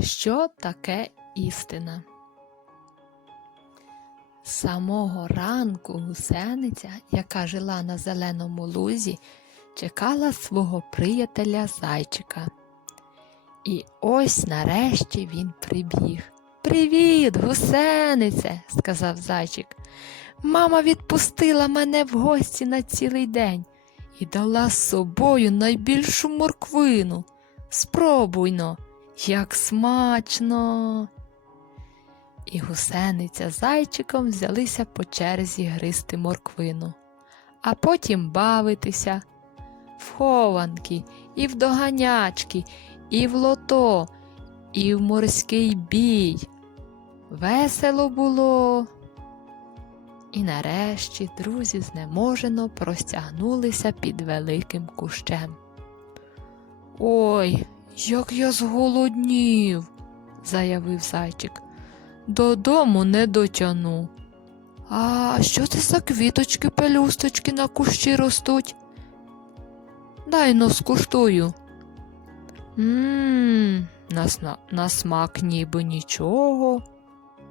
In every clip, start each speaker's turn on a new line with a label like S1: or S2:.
S1: Що таке істина? З самого ранку гусениця, яка жила на зеленому лузі, чекала свого приятеля зайчика. І ось нарешті він прибіг. Привіт, гусенице, сказав зайчик. Мама відпустила мене в гості на цілий день і дала з собою найбільшу морквину. Спробуйно, як смачно. І гусениця зайчиком взялися по черзі гризти морквину, а потім бавитися в хованки, і в доганячки, і в лото, і в морський бій. Весело було. І нарешті друзі знеможено простягнулися під великим кущем. Ой, як я зголоднів, заявив зайчик. Додому не дотяну. А що це за квіточки пелюсточки на кущі ростуть? Дай но скуштую. Мм, на, на смак ніби нічого.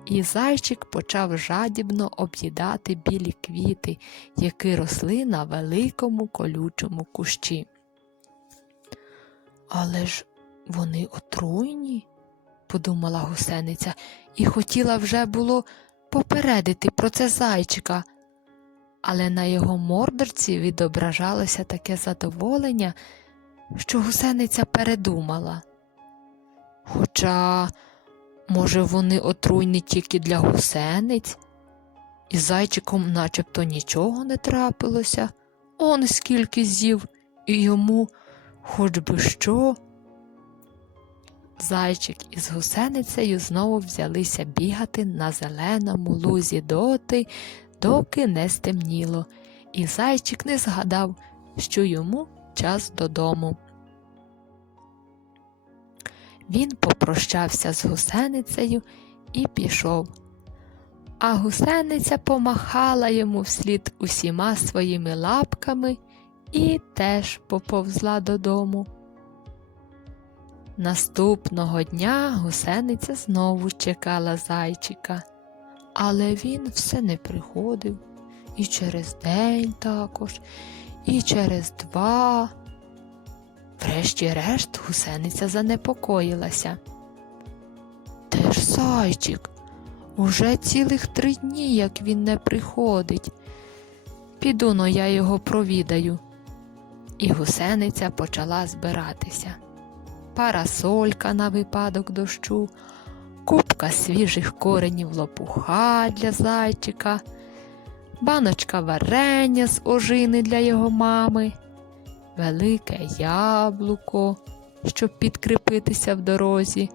S1: І зайчик почав жадібно об'їдати білі квіти, які росли на великому колючому кущі. Але ж вони отруйні, подумала гусениця, і хотіла вже було попередити про це зайчика. Але на його мордорці відображалося таке задоволення, що гусениця передумала. Хоча, може, вони отруйні тільки для гусениць, і зайчиком начебто нічого не трапилося, он скільки з'їв, і йому хоч би що. Зайчик із гусеницею знову взялися бігати на зеленому лузі доти, доки не стемніло, і зайчик не згадав, що йому час додому. Він попрощався з гусеницею і пішов. А гусениця помахала йому вслід усіма своїми лапками і теж поповзла додому. Наступного дня гусениця знову чекала зайчика, але він все не приходив і через день також, і через два. Врешті-решт гусениця занепокоїлася. Де ж зайчик? Уже цілих три дні, як він не приходить. Піду но я його провідаю. І гусениця почала збиратися. Парасолька на випадок дощу, купка свіжих коренів лопуха для зайчика, баночка варення з ожини для його мами, велике яблуко, щоб підкріпитися в дорозі,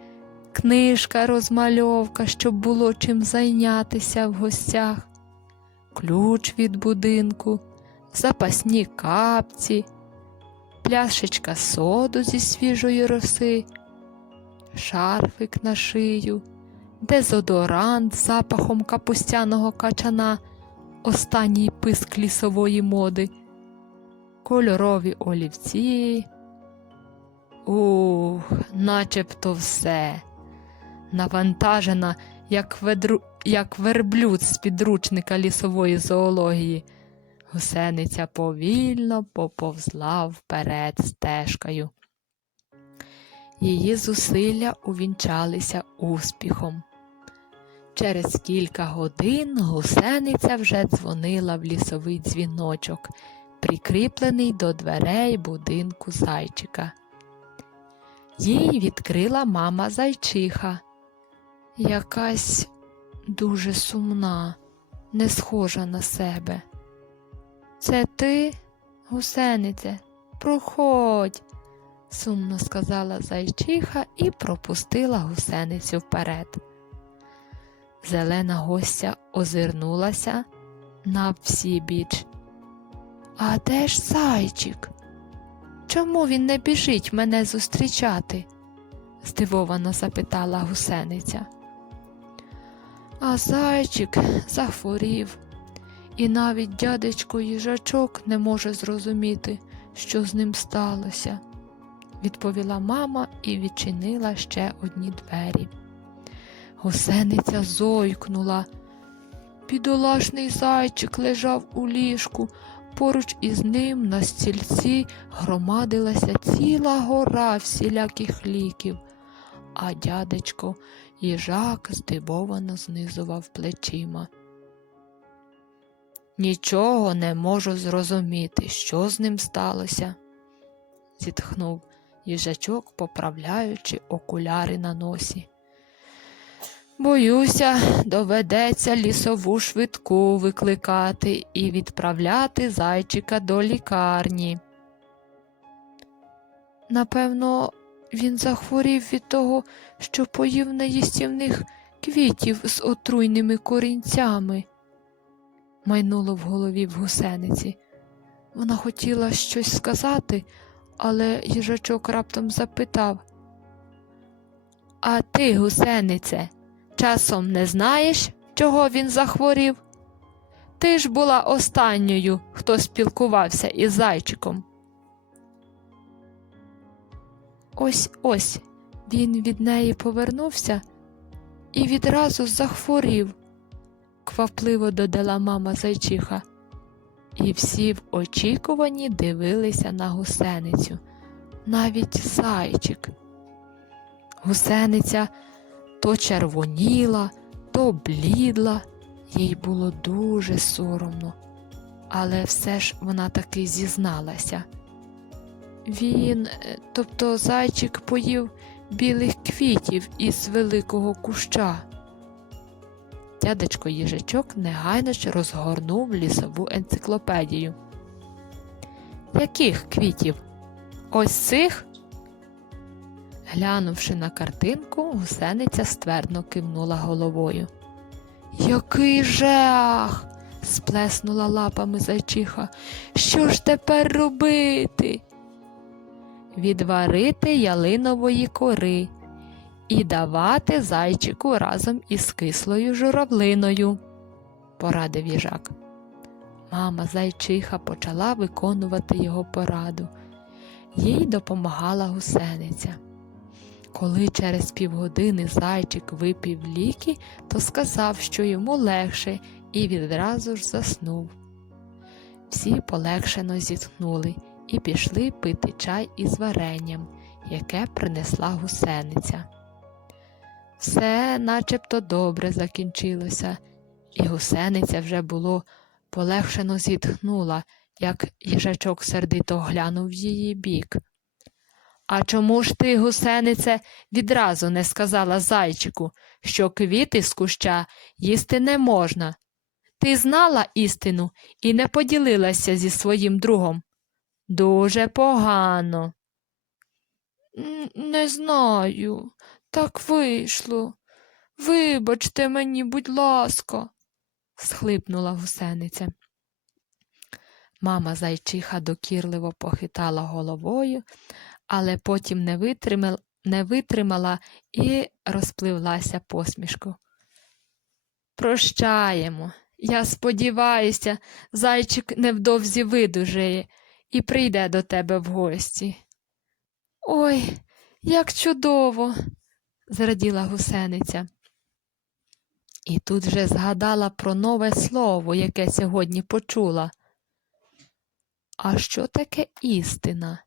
S1: книжка розмальовка, щоб було чим зайнятися в гостях, ключ від будинку, запасні капці, пляшечка соду зі свіжої роси, шарфик на шию, дезодорант з запахом капустяного качана, останній писк лісової моди, кольорові олівці. Ух, начебто все. Навантажена, як, ведру... як верблюд з підручника лісової зоології. Гусениця повільно поповзла вперед стежкою. Її зусилля увінчалися успіхом. Через кілька годин гусениця вже дзвонила в лісовий дзвіночок, прикріплений до дверей будинку зайчика. Їй відкрила мама зайчиха, якась дуже сумна, не схожа на себе. Це ти, гусенице, проходь, сумно сказала зайчиха і пропустила гусеницю вперед. Зелена гостя озирнулася на всі біч. А де ж зайчик? Чому він не біжить мене зустрічати? здивовано запитала гусениця. А зайчик захворів, і навіть дядечко їжачок не може зрозуміти, що з ним сталося, відповіла мама і відчинила ще одні двері. Гусениця зойкнула. Бідолашний зайчик лежав у ліжку, поруч із ним на стільці громадилася ціла гора всіляких ліків, а дядечко їжак здивовано знизував плечима. Нічого не можу зрозуміти, що з ним сталося, зітхнув їжачок, поправляючи окуляри на носі. Боюся, доведеться лісову швидку викликати і відправляти зайчика до лікарні. Напевно, він захворів від того, що поїв неїстівних квітів з отруйними корінцями, майнуло в голові в гусениці. Вона хотіла щось сказати, але їжачок раптом запитав А ти, гусенице, часом не знаєш, чого він захворів? Ти ж була останньою, хто спілкувався із зайчиком. Ось ось він від неї повернувся і відразу захворів, квапливо додала мама зайчиха. І всі в очікуванні дивилися на гусеницю, навіть зайчик. Гусениця то червоніла, то блідла, їй було дуже соромно, але все ж вона таки зізналася. Він, е, тобто зайчик поїв білих квітів із великого куща. Дядечко їжачок негайно ж розгорнув лісову енциклопедію. Яких квітів? Ось цих? Глянувши на картинку, гусениця ствердно кивнула головою. Який жах. сплеснула лапами зайчиха. Що ж тепер робити? Відварити ялинової кори і давати зайчику разом із кислою журавлиною, порадив їжак. Мама зайчиха почала виконувати його пораду. Їй допомагала гусениця. Коли через півгодини зайчик випів ліки, то сказав, що йому легше, і відразу ж заснув. Всі полегшено зітхнули і пішли пити чай із варенням, яке принесла гусениця. Все начебто добре закінчилося, і гусениця вже було полегшено зітхнула, як їжачок сердито глянув в її бік. А чому ж ти, гусенице, відразу не сказала зайчику, що квіти з куща їсти не можна? Ти знала істину і не поділилася зі своїм другом? Дуже погано. Не знаю, так вийшло. Вибачте мені, будь ласка, схлипнула гусениця. Мама зайчиха докірливо похитала головою, але потім не витримала, не витримала і розпливлася посмішку. Прощаємо. Я сподіваюся, зайчик невдовзі видужає і прийде до тебе в гості. Ой, як чудово, зраділа гусениця. І тут же згадала про нове слово, яке сьогодні почула. А що таке істина?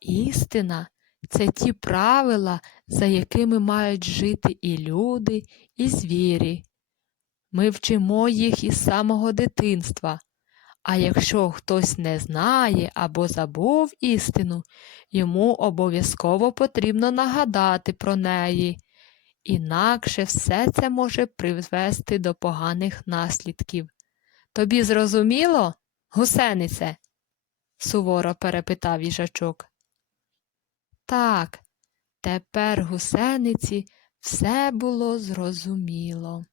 S1: Істина це ті правила, за якими мають жити і люди, і звірі. Ми вчимо їх із самого дитинства. А якщо хтось не знає або забув істину, йому обов'язково потрібно нагадати про неї, інакше все це може привести до поганих наслідків. Тобі зрозуміло, гусенице? суворо перепитав їжачок. Так, тепер гусениці все було зрозуміло.